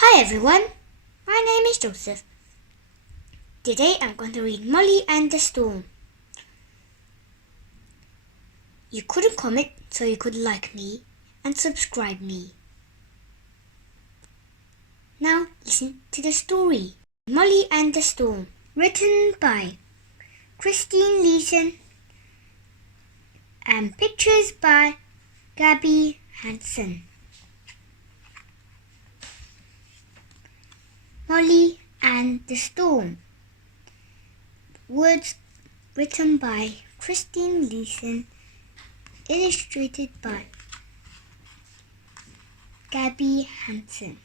Hi everyone, my name is Joseph. Today I'm going to read Molly and the Storm. You couldn't comment, so you could like me and subscribe me. Now listen to the story. Molly and the Storm, written by Christine Leeson and pictures by Gabby Hansen. Molly and the Storm. Words written by Christine Leeson, illustrated by Gabby Hansen.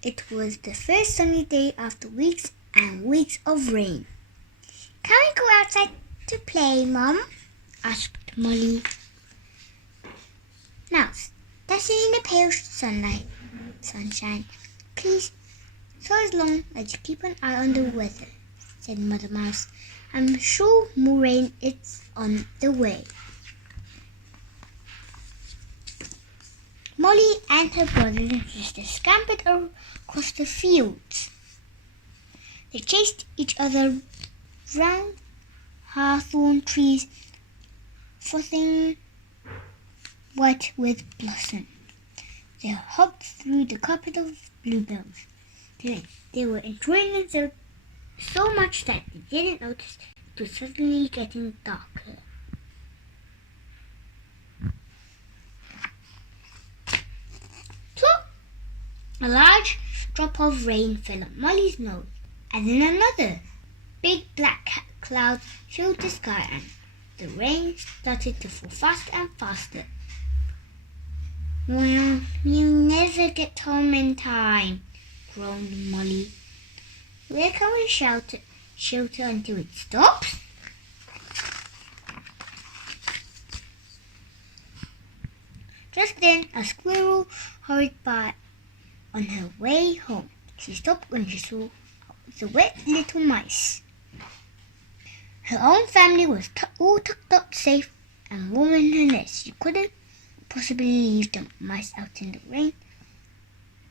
It was the first sunny day after weeks and weeks of rain. "Can we go outside to play, Mum?" asked Molly. "Now, dancing in the pale sunshine, please, so as long as you keep an eye on the weather," said Mother Mouse. "I'm sure more rain is on the way." Molly and her brother and sister scampered across the fields. They chased each other round hawthorn trees, frothing white with blossom. They hopped through the carpet of bluebells. They were enjoying themselves so much that they didn't notice it was suddenly getting darker. Plop! A large drop of rain fell on Molly's nose, and then another. Big black clouds filled the sky, and the rain started to fall faster and faster. "Well, we'll never get home in time," groaned Molly. "Where can we shelter until it stops?" Just then a squirrel hurried by on her way home. She stopped when she saw the wet little mice. Her own family was all tucked up safe and warm in her nest. She couldn't possibly leave the mice out in the rain.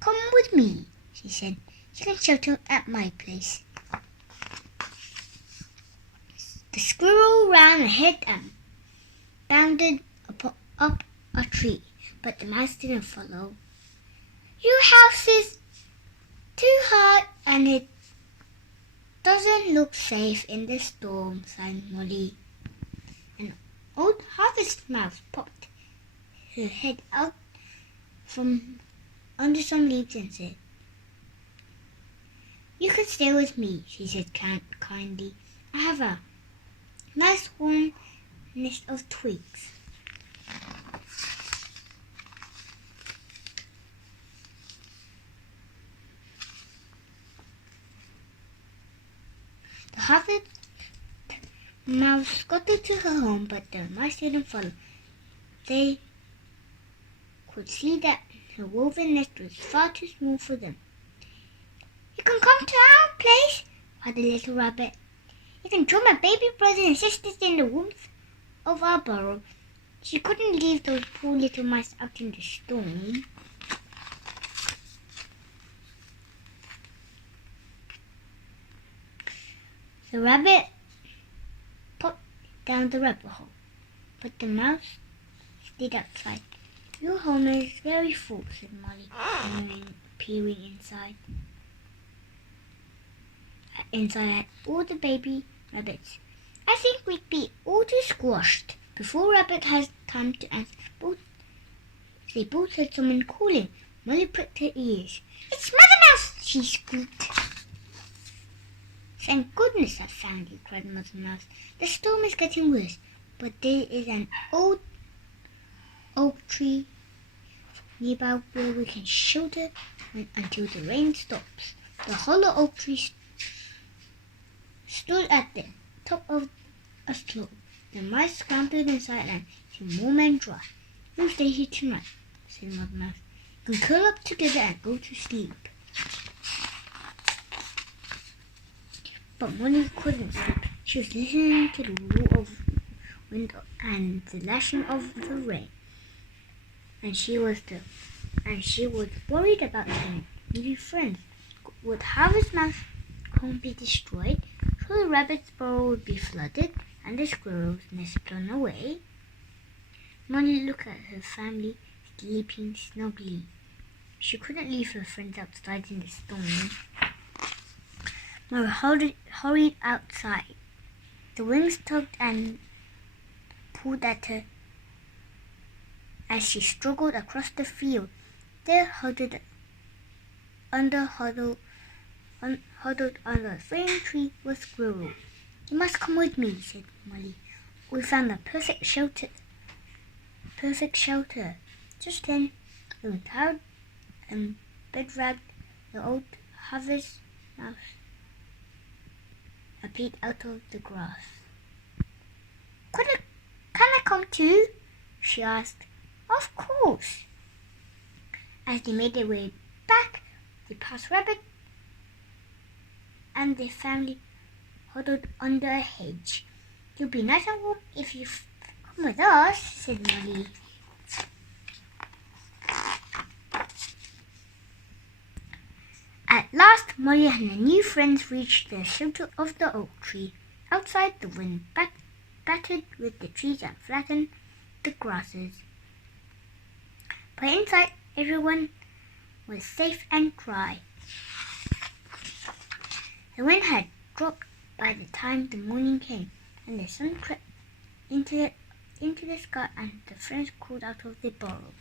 "Come with me," she said. "You can shelter at my place." The squirrel ran ahead and bounded up a tree, but the mouse didn't follow. "Your house is too hard and it doesn't look safe in the storm," sighed Molly. An old harvest mouse popped her head out from under some leaves and said, "You can stay with me," she said kindly. "I have a nice warm nest of twigs." The harvest mouse scuttled to her home, but the mice didn't follow. They could see that her woven nest was far too small for them. "You can come to our place," cried the little rabbit. "You can join my baby brothers and sisters in the warmth of our burrow." She couldn't leave those poor little mice out in the storm. The rabbit popped down the rabbit hole, but the mouse stayed outside. "Your home is very full," said Molly, peering inside. Inside all the baby rabbits. "I think we'd be all too squashed." Before Rabbit had time to answer, they both heard someone calling. Molly pricked her ears. "It's Mother Mouse!" she squeaked. "Thank goodness I found you," cried Mother Mouse. "The storm is getting worse, but there is an old oak tree nearby where we can shelter until the rain stops." The hollow oak tree stood at the top of a slope. The mice scrambled inside and became warm and dry. "We'll stay here tonight," said Mother Mouse. "We can curl up together and go to sleep." But Molly couldn't sleep. She was listening to the roar of wind and the lashing of the rain, and she was the and she was worried about her new friends. Would Harvest Mouse home be destroyed? So the rabbit's burrow would be flooded and the squirrel's nest blown away? Molly looked at her family sleeping snugly. She couldn't leave her friends outside in the storm. Mara hurried outside. The wings tugged and pulled at her as she struggled across the field. There, huddled under a frame tree, was Squirrel. "You must come with me," said Molly. "We found the perfect shelter." Just then, the tired and bedraggled the old Harvest Mouse appeared out of the grass. Can I come too?" she asked. "Of course." As they made their way back, they passed Rabbit and their family huddled under a hedge. "You'll be nice and warm if you come with us," said Molly. At last, Molly and her new friends reached the shelter of the oak tree. Outside, the wind battered with the trees and flattened the grasses. But inside, everyone was safe and dry. The wind had dropped by the time the morning came, and the sun crept into the sky, and the friends crawled out of their burrow.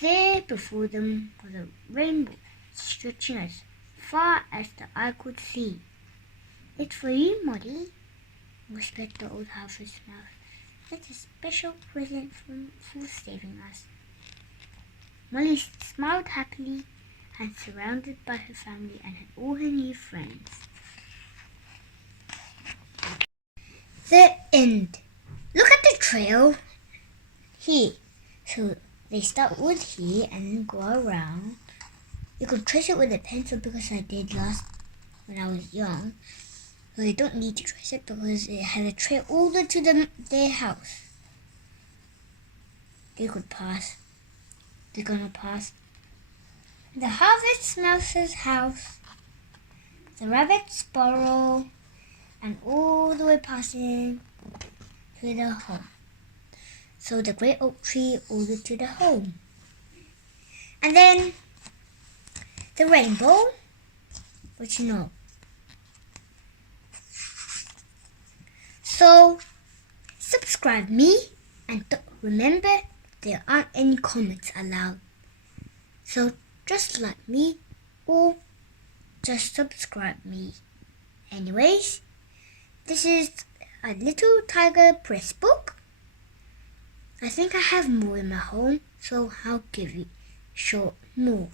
There before them was a rainbow stretching as far as the eye could see. "It's for you, Molly," whispered the old Harvest Mouse. "It's a special present for saving us." Molly smiled happily and surrounded by her family and all her new friends. The end. Look at the trail here. So they start with here and then go around. You could trace it with a pencil because I did last when I was young. So you don't need to trace it because it has a trail all the way to their house. They're gonna pass the Harvest Mouse's house, the rabbit's burrow, and all the way passing to the home. So the great oak tree all the way to the home. And then the rainbow, which no. So subscribe me, and remember there aren't any comments allowed. So just like me or just subscribe me. Anyways, this is a Little Tiger Press book. I think I have more in my home, so I'll give you more.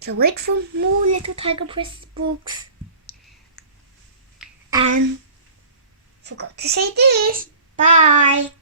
So wait for more Little Tiger Press books. And forgot to say this. Bye.